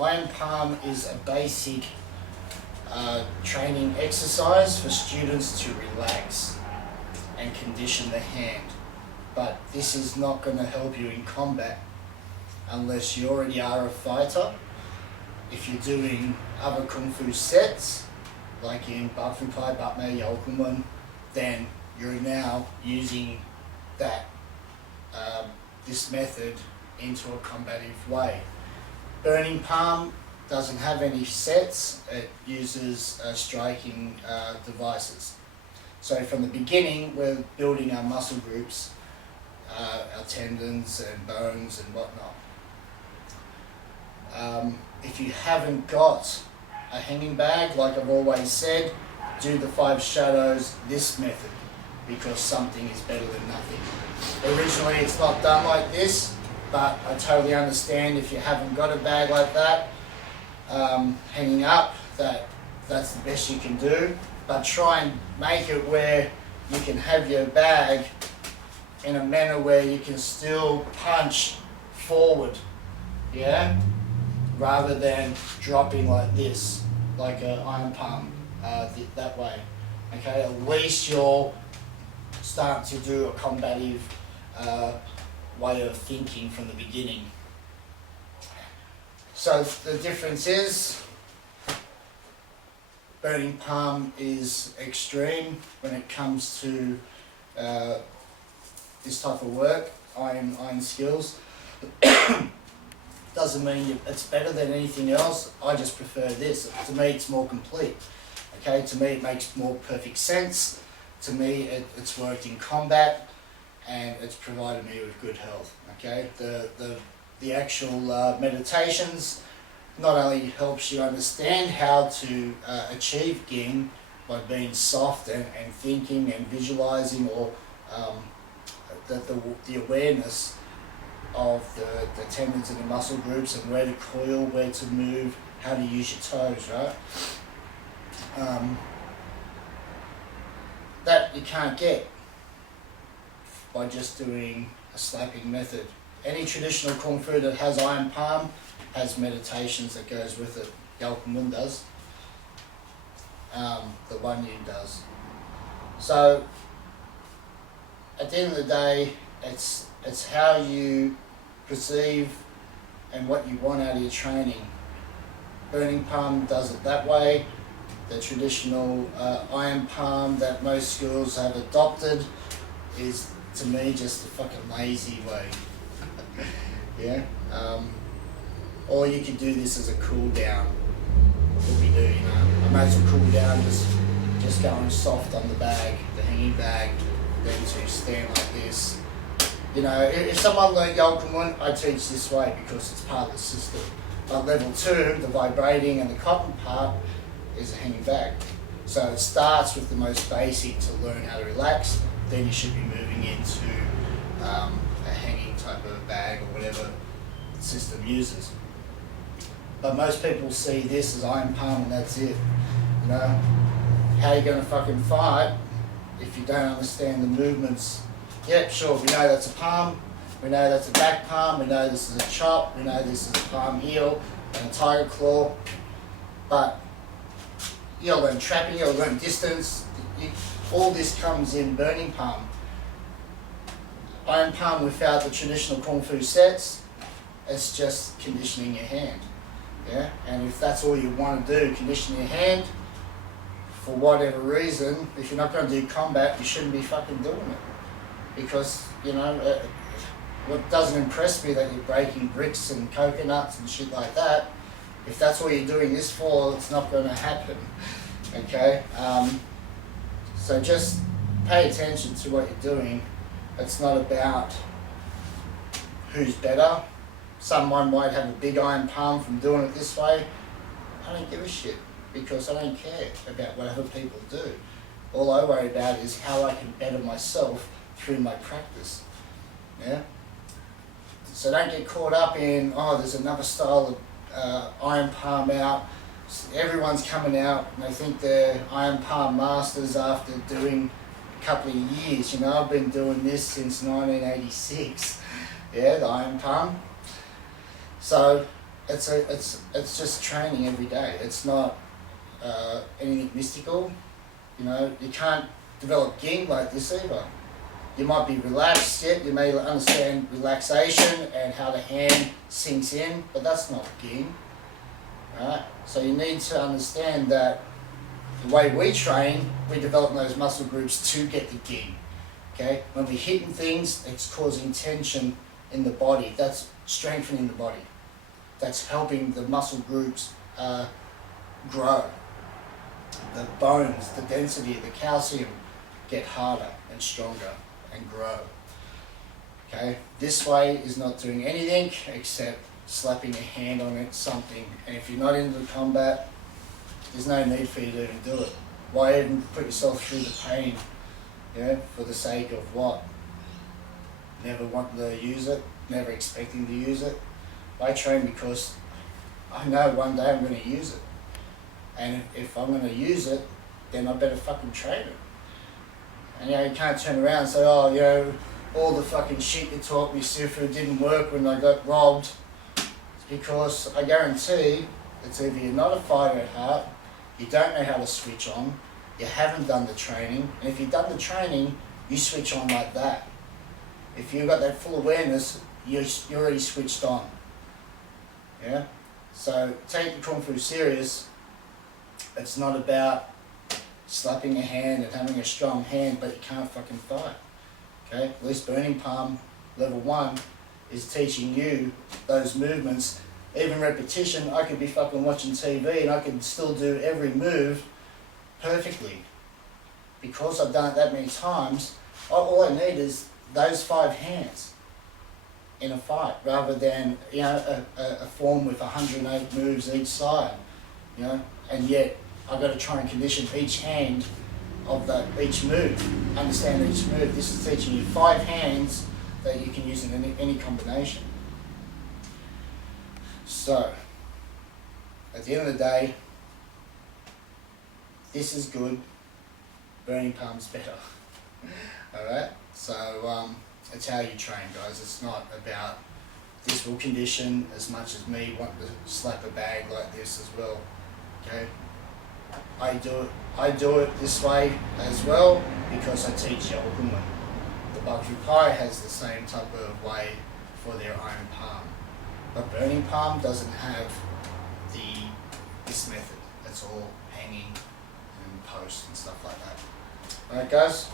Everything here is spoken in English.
Iron palm is a basic training exercise for students to relax and condition the hand. But this is not going to help you in combat unless you already are a fighter. If you're doing other kung fu sets, like in Bak Fu Pai, Bap Mei, Yao Kun Mun, then you're now using that this method into a combative way. Burning palm doesn't have any sets, it uses striking devices. So from the beginning, we're building our muscle groups, our tendons and bones and whatnot. If you haven't got a hanging bag, like I've always said, do the 5 shadows this method, because something is better than nothing. Originally it's not done like this, but I totally understand if you haven't got a bag like that, hanging up, that's the best you can do. But try and make it where you can have your bag in a manner where you can still punch forward, yeah? Rather than dropping like this, like an iron palm, that way. Okay, at least you're starting to do a combative way of thinking from the beginning. So the difference is, burning palm is extreme when it comes to this type of work, iron skills. Doesn't mean it's better than anything else. I just prefer this. To me, it's more complete. Okay, to me, it makes more perfect sense. To me, it's worked in combat, and it's provided me with good health. Okay, the actual meditations not only helps you understand how to achieve Ging by being soft and thinking and visualizing, or the awareness of the tendons and the muscle groups and where to coil, where to move, how to use your toes, right? That you can't get by just doing a slapping method. Any traditional kung fu that has iron palm has meditations that goes with it. Yao Kun Mun does. The Wan Yin does. So at the end of the day, it's how you perceive and what you want out of your training. Burning palm does it that way. The traditional iron palm that most schools have adopted is, to me, just a fucking lazy way. Yeah. Or you could do this as a cool down. What we do, you know. I might as well cool down, just going soft on the bag, the hanging bag, then to stand like this. You know, if someone learned Yao Kun Mun, I teach this way because it's part of the system. But level 2, the vibrating and the cotton part, is a hanging bag. So it starts with the most basic to learn how to relax, then you should be moving into a hanging type of bag or whatever the system uses. But most people see this as iron palm and that's it. You know, how are you going to fucking fight if you don't understand the movements? Yep, sure, we know that's a palm, we know that's a back palm, we know this is a chop, we know this is a palm heel and a tiger claw, but you'll learn trapping, you'll learn distance, all this comes in burning palm. Iron palm without the traditional kung fu sets, it's just conditioning your hand. Yeah, and if that's all you want to do, condition your hand, for whatever reason, if you're not going to do combat, you shouldn't be fucking doing it. Because, you know, what doesn't impress me that you're breaking bricks and coconuts and shit like that. If that's what you're doing this for, it's not going to happen. Okay? So just pay attention to what you're doing. It's not about who's better. Someone might have a big iron palm from doing it this way. I don't give a shit, because I don't care about what other people do. All I worry about is how I can better myself through my practice. Yeah? So don't get caught up in, oh, there's another style of iron palm out. Everyone's coming out and they think they're iron palm masters after doing a couple of years. You know, I've been doing this since 1986. Yeah, the iron palm. So it's just training every day. It's not anything mystical. You know, you can't develop ging like this either. You might be relaxed, yet you may understand relaxation and how the hand sinks in, but that's not ging. Right? So you need to understand that the way we train, we develop those muscle groups to get the ging. Okay? When we're hitting things, it's causing tension in the body. That's strengthening the body. That's helping the muscle groups grow. The bones, the density, the calcium get harder and stronger and grow. Okay? This way is not doing anything except slapping a hand on it, something. And if you're not into the combat, there's no need for you to even do it. Why even put yourself through the pain? Yeah, for the sake of what? Never wanting to use it, never expecting to use it. I train because I know one day I'm going to use it. And if I'm going to use it, then I better fucking train it. And you know, you can't turn around and say, oh, you know, all the fucking shit you taught me, Sifu, didn't work when I got robbed. It's because I guarantee it's either you're not a fighter at heart, you don't know how to switch on, you haven't done the training, and if you've done the training, you switch on like that. If you've got that full awareness, you're already switched on. Yeah? So take the Kung Fu serious. It's not about slapping a hand and having a strong hand, but you can't fucking fight. Okay? At least Burning Palm level 1 is teaching you those movements. Even repetition, I could be fucking watching TV and I can still do every move perfectly. Because I've done it that many times, all I need is those 5 hands in a fight, rather than, you know, a form with 108 moves each side, you know, and yet I've got to try and condition each hand of each move, understand each move. This is teaching you 5 hands that you can use in any combination. So, at the end of the day, this is good, Burning Palm's better. Alright? So, it's how you train, guys. It's not about this will condition as much as me wanting to slap a bag like this as well. Okay? I do it this way as well because I teach Yao Kunlun. The Bakri Pai has the same type of way for their own palm. But Burning Palm doesn't have this method. It's all hanging and post and stuff like that. Alright guys?